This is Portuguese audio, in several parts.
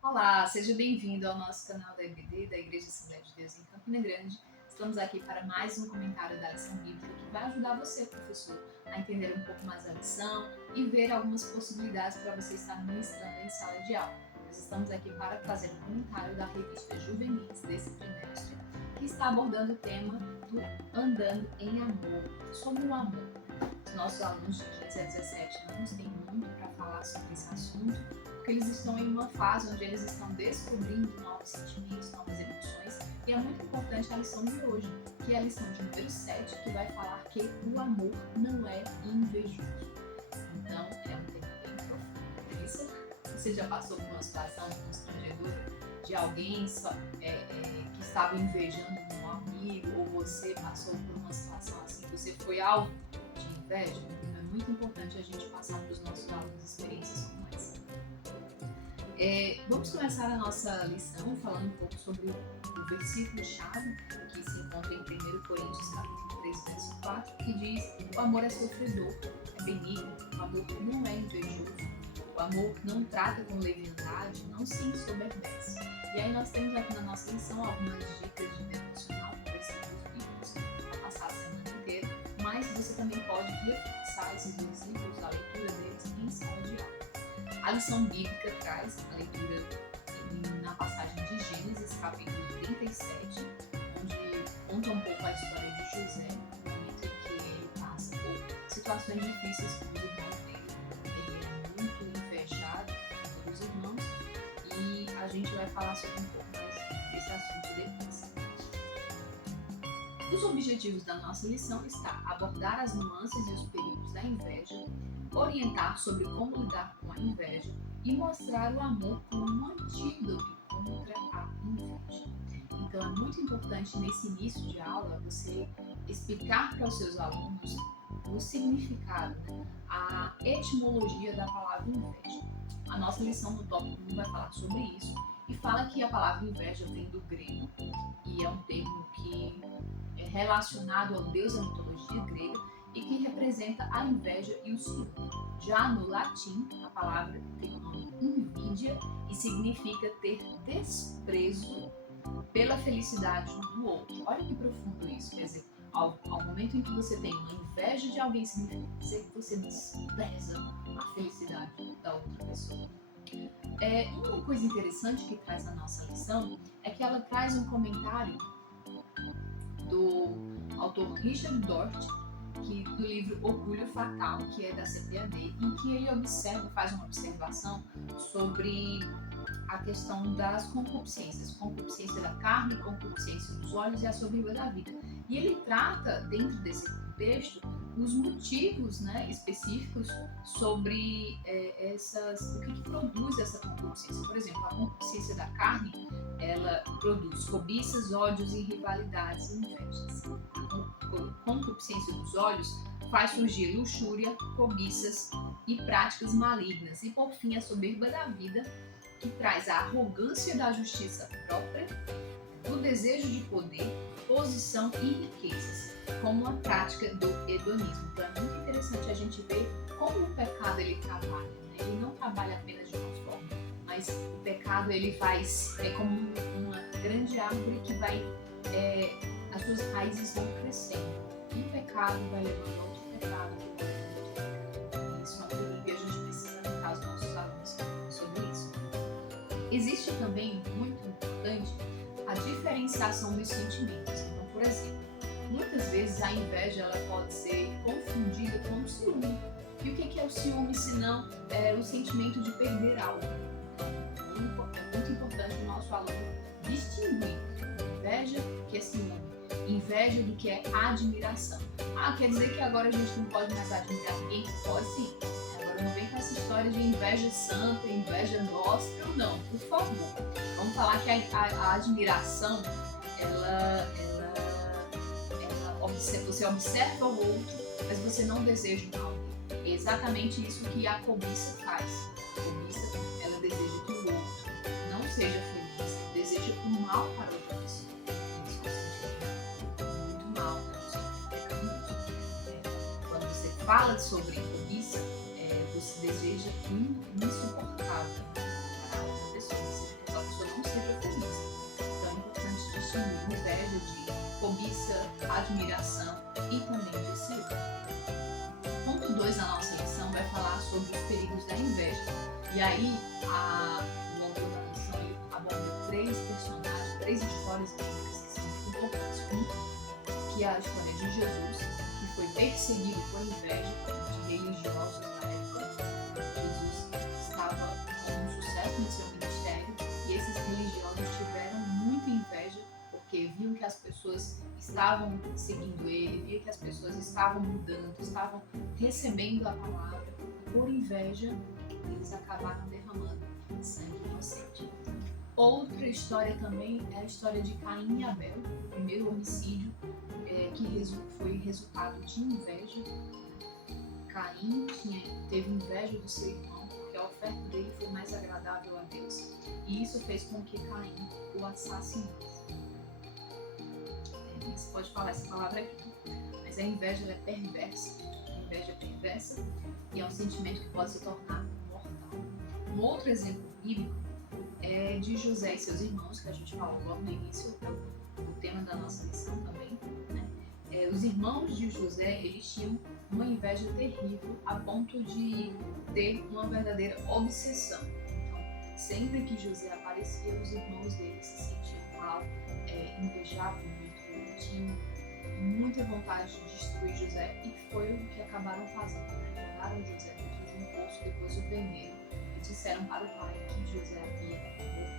Olá, seja bem-vindo ao nosso canal da EBD, da Igreja Assembleia de Deus em Campina Grande. Estamos aqui para mais um comentário da lição bíblica que vai ajudar você, professor, a entender um pouco mais a lição e ver algumas possibilidades para você estar ministrando em sala de aula. Nós estamos aqui para fazer um comentário da revista Juvenis desse trimestre, que está abordando o tema do Andando em Amor, sobre o amor. Os nossos alunos de 15 a 17 anos têm muito para falar sobre esse assunto, porque eles estão em uma fase onde eles estão descobrindo novos sentimentos, novas emoções, e é muito importante a lição de hoje, que é a lição de número 7, que vai falar que o amor não é invejoso. Então, é um tema bem profundo. Por isso, você já passou por uma situação constrangedora de alguém que estava invejando um amigo, ou você passou por uma situação assim, você foi alvo de inveja? É muito importante a gente passar para os nossos alunos experiências como essa. Vamos começar a nossa lição falando um pouco sobre o versículo-chave que se encontra em 1 Coríntios capítulo 3, verso 4, que diz: o amor é sofredor, é benigno, o amor não é invejoso, o amor não trata com leviandade, não se ensoberbece. E aí nós temos aqui na nossa lição algumas dicas de devocional, versículos bíblicos, para passar a semana inteira, mas você também pode reforçar esses versículos, a leitura deles em sala de aula. A lição bíblica traz a leitura na passagem de Gênesis, capítulo 37, onde conta um pouco a história de José, no momento em que ele passa por situações difíceis com os irmãos dele. Ele é muito invejado pelos irmãos, e a gente vai falar sobre um pouco mais desse assunto depois. Os objetivos da nossa lição está abordar as nuances e os perigos da inveja, orientar sobre como lidar com a inveja e mostrar o amor como um antídoto contra a inveja. Então é muito importante nesse início de aula você explicar para os seus alunos o significado, a etimologia da palavra inveja. A nossa lição no tópico 1 vai falar sobre isso e fala que a palavra inveja vem do grego e é um termo que é relacionado ao deus da mitologia grega e que representa a inveja e o ciúme. Já no latim, a palavra tem o nome invidia e significa ter desprezo pela felicidade do outro. Olha que profundo isso, quer dizer, ao momento em que você tem uma inveja de alguém, significa dizer que você despreza a felicidade da outra pessoa. Uma coisa interessante que traz a nossa lição é que ela traz um comentário do autor Richard Dort, do livro Orgulho Fatal, que é da CPAD, em que ele faz uma observação sobre a questão das concupiscências, concupiscência da carne, concupiscência dos olhos e a soberba da vida. E ele trata, dentro desse contexto, os motivos, específicos sobre o que produz essa concupiscência. Por exemplo, a concupiscência da carne, ela produz cobiças, ódios e rivalidades e invejas. A concupiscência dos olhos faz surgir luxúria, cobiças e práticas malignas. E por fim, a soberba da vida, que traz a arrogância da justiça própria, o desejo de poder, posição e riquezas, como a prática do hedonismo. Então é muito interessante a gente ver como o pecado ele trabalha. Ele não trabalha apenas de uma forma, mas o pecado ele faz como uma grande árvore que vai, as suas raízes vão crescendo. E o pecado vai levando a outro pecado, que vai levando a outro pecado. Isso é um perigo e a gente precisa educar os nossos alunos sobre isso. Existe também, muito importante, a diferenciação dos sentimentos. Então, por exemplo, muitas vezes a inveja ela pode ser confundida com o ciúme. E o que é o ciúme, senão o sentimento de perder algo? É muito importante o nosso aluno distinguir inveja, que é ciúme, inveja do que é admiração. Quer dizer que agora a gente não pode mais admirar ninguém? Pode sim. Agora não vem com essa história de inveja santa, inveja gospel, não, por favor. Vamos falar que a admiração, você observa o outro, mas você não deseja o mal. É exatamente isso que a cobiça faz. A cobiça, ela deseja que o outro não seja feliz, deseja o mal para outra pessoa. Isso é um sentimento muito mal para a pessoa. fala sobre cobiça, você deseja insuportável para outra pessoa, seja que aquela pessoa não seja feliz. Então é importante distinguir inveja de cobiça, admiração e também de ciúme. Ponto 2 da nossa lição vai falar sobre os perigos da inveja. E aí, ao longo da lição, ele aborda 3 personagens, 3 histórias bíblicas que são muito importantes. Que é a história de Jesus, que foi perseguido por inveja de religiosos na época. Jesus estava com um sucesso no seu ministério e esses religiosos tiveram muita inveja porque viam que as pessoas estavam seguindo ele, viam que as pessoas estavam mudando, estavam recebendo a palavra. E por inveja, eles acabaram derramando sangue inocente. Outra história também é a história de Caim e Abel, o primeiro homicídio que foi resultado de inveja. Caim teve inveja do seu irmão porque a oferta dele foi mais agradável a Deus e isso fez com que Caim o assassinasse. Você pode falar essa palavra aqui, mas a inveja é perversa. A inveja é perversa e é um sentimento que pode se tornar mortal. Um outro exemplo bíblico é de José e seus irmãos, que a gente falou logo no início, é o tema da nossa lição também, né? Os irmãos de José, eles tinham uma inveja terrível a ponto de ter uma verdadeira obsessão. Então, sempre que José aparecia, os irmãos dele se sentiam mal, invejavam muito, tinham muita vontade de destruir José e foi o que acabaram fazendo, né? Jogaram José dentro de um poço, depois o venderam e disseram para o pai que José havia morrido.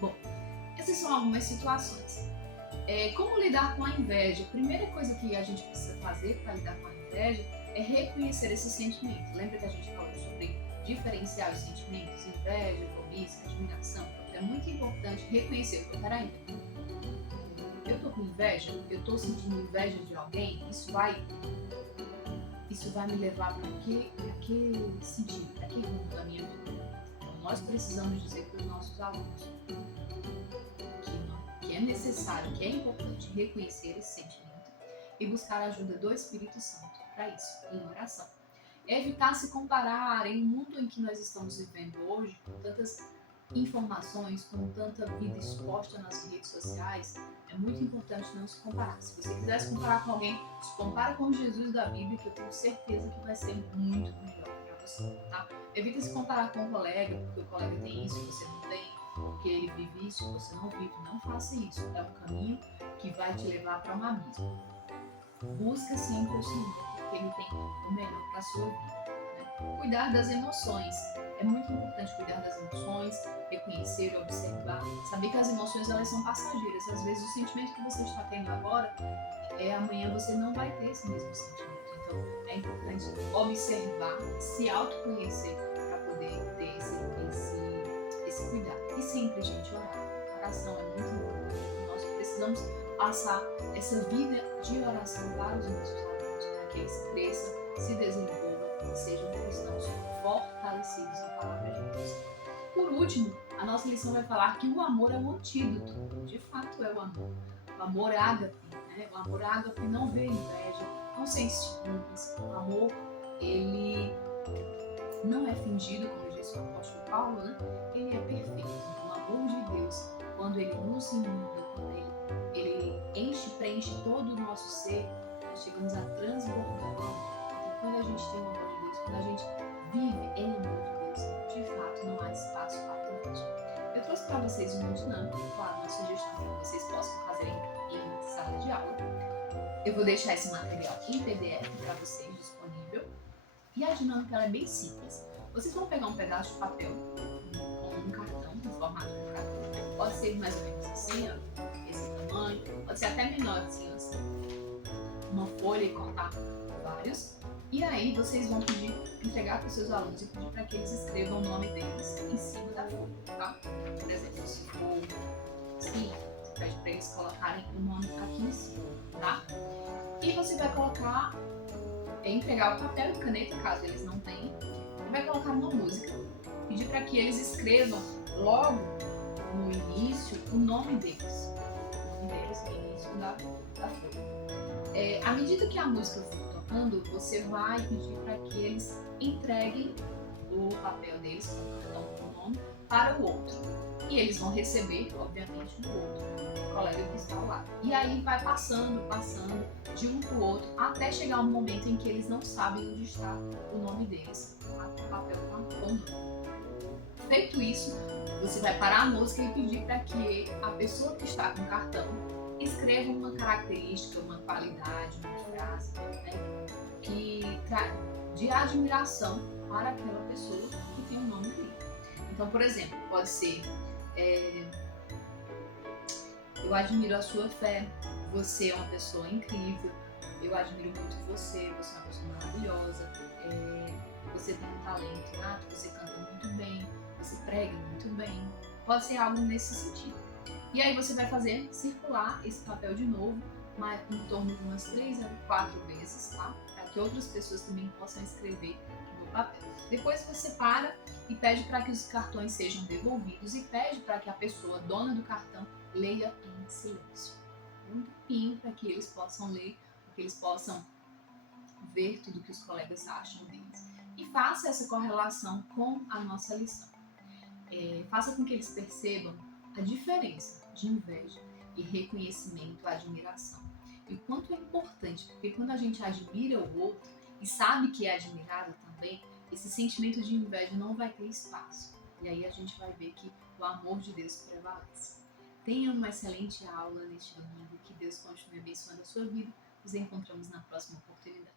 Bom, essas são algumas situações. Como lidar com a inveja? A primeira coisa que a gente precisa fazer para lidar com a inveja é reconhecer esses sentimentos. Lembra que a gente falou sobre diferenciar os sentimentos, inveja, cobiça, admiração? Então, é muito importante reconhecer, peraí, eu tô com inveja, eu tô sentindo inveja de alguém, isso vai me levar para que sentido, para que rumo da minha vida? Então, nós precisamos dizer para os nossos alunos que é necessário, que é importante reconhecer esse sentimento e buscar a ajuda do Espírito Santo para isso, em oração. Evitar se comparar em um mundo em que nós estamos vivendo hoje, com tantas informações, com tanta vida exposta nas redes sociais, é muito importante não se comparar. Se você quiser se comparar com alguém, se compara com Jesus da Bíblia, que eu tenho certeza que vai ser muito melhor para você, tá? Evita se comparar com um colega, porque o colega tem isso, você não tem, porque ele vive isso, você não vive. Não faça isso. É um caminho que vai te levar para um abismo. Busca sempre o Senhor, porque Ele tem o melhor para a sua vida, né? Cuidar das emoções. É muito importante cuidar das emoções, reconhecer, observar, saber que as emoções elas são passageiras. Às vezes o sentimento que você está tendo agora, amanhã você não vai ter esse mesmo sentimento. Então é importante observar, se autoconhecer para poder ter esse cuidado. E sempre, gente, orar. A oração é muito importante. Nós precisamos passar essa vida de oração para os nossos alunos, para que eles cresçam, se desenvolvam e sejam cristãos fortalecidos na palavra de Deus. Por último, a nossa lição vai falar que o amor é um antídoto. De fato é o amor. O amor ágape, né? O amor ágape não vê inveja, não sente ciúmes. O amor, ele não é fingido, como disse o apóstolo Paulo, né? Ele é perfeito. O amor de Deus, quando ele nos inunda, quando ele preenche todo o nosso ser, nós chegamos a transbordar. Então, quando a gente tem o amor de Deus, quando a gente vive em amor de Deus, de fato não há espaço para inveja. Eu trouxe para vocês uma dinâmica, claro, uma sugestão para que vocês possam fazer em sala de aula. Eu vou deixar esse material em PDF para vocês disponível. E a dinâmica ela é bem simples. Vocês vão pegar um pedaço de papel com um cartão, no formato de cartão. Pode ser mais ou menos assim, ó, esse tamanho, pode ser até menor assim, uma folha e cortar vários. E aí vocês vão entregar para os seus alunos e pedir para que eles escrevam o nome deles em cima da folha, tá? Por exemplo, se for assim, você pede para eles colocarem o nome aqui em cima, tá? E você vai colocar, entregar o papel e caneta, caso eles não tenham, e vai colocar uma música, pedir para que eles escrevam logo no início o nome deles, no início da folha. À medida que a música for cartando, você vai pedir para que eles entreguem o papel deles, com o cartão com o nome, para o outro. E eles vão receber, obviamente, do outro colega que está ao lado. E aí vai passando de um para o outro, até chegar um momento em que eles não sabem onde está o nome deles, o papel com o nome. Feito isso, você vai parar a música e pedir para que a pessoa que está com o cartão escreva uma característica, uma qualidade, uma frase, né, de admiração para aquela pessoa que tem o nome dele. Então, por exemplo, pode ser eu admiro a sua fé, você é uma pessoa incrível, eu admiro muito você, você é uma pessoa maravilhosa, você tem um talento nato, você canta muito bem, você prega muito bem, pode ser algo nesse sentido. E aí você vai fazer circular esse papel de novo, em torno de umas 3 a 4 vezes, tá? Para que outras pessoas também possam escrever no papel. Depois você para e pede para que os cartões sejam devolvidos e pede para que a pessoa, dona do cartão, leia em silêncio. Um tempinho para que eles possam ler, para que eles possam ver tudo que os colegas acham deles. E faça essa correlação com a nossa lição. Faça com que eles percebam a diferença de inveja e reconhecimento, admiração. E o quanto é importante, porque quando a gente admira o outro e sabe que é admirado também, esse sentimento de inveja não vai ter espaço. E aí a gente vai ver que o amor de Deus prevalece. Tenha uma excelente aula neste domingo, que Deus continue abençoando a sua vida. Nos encontramos na próxima oportunidade.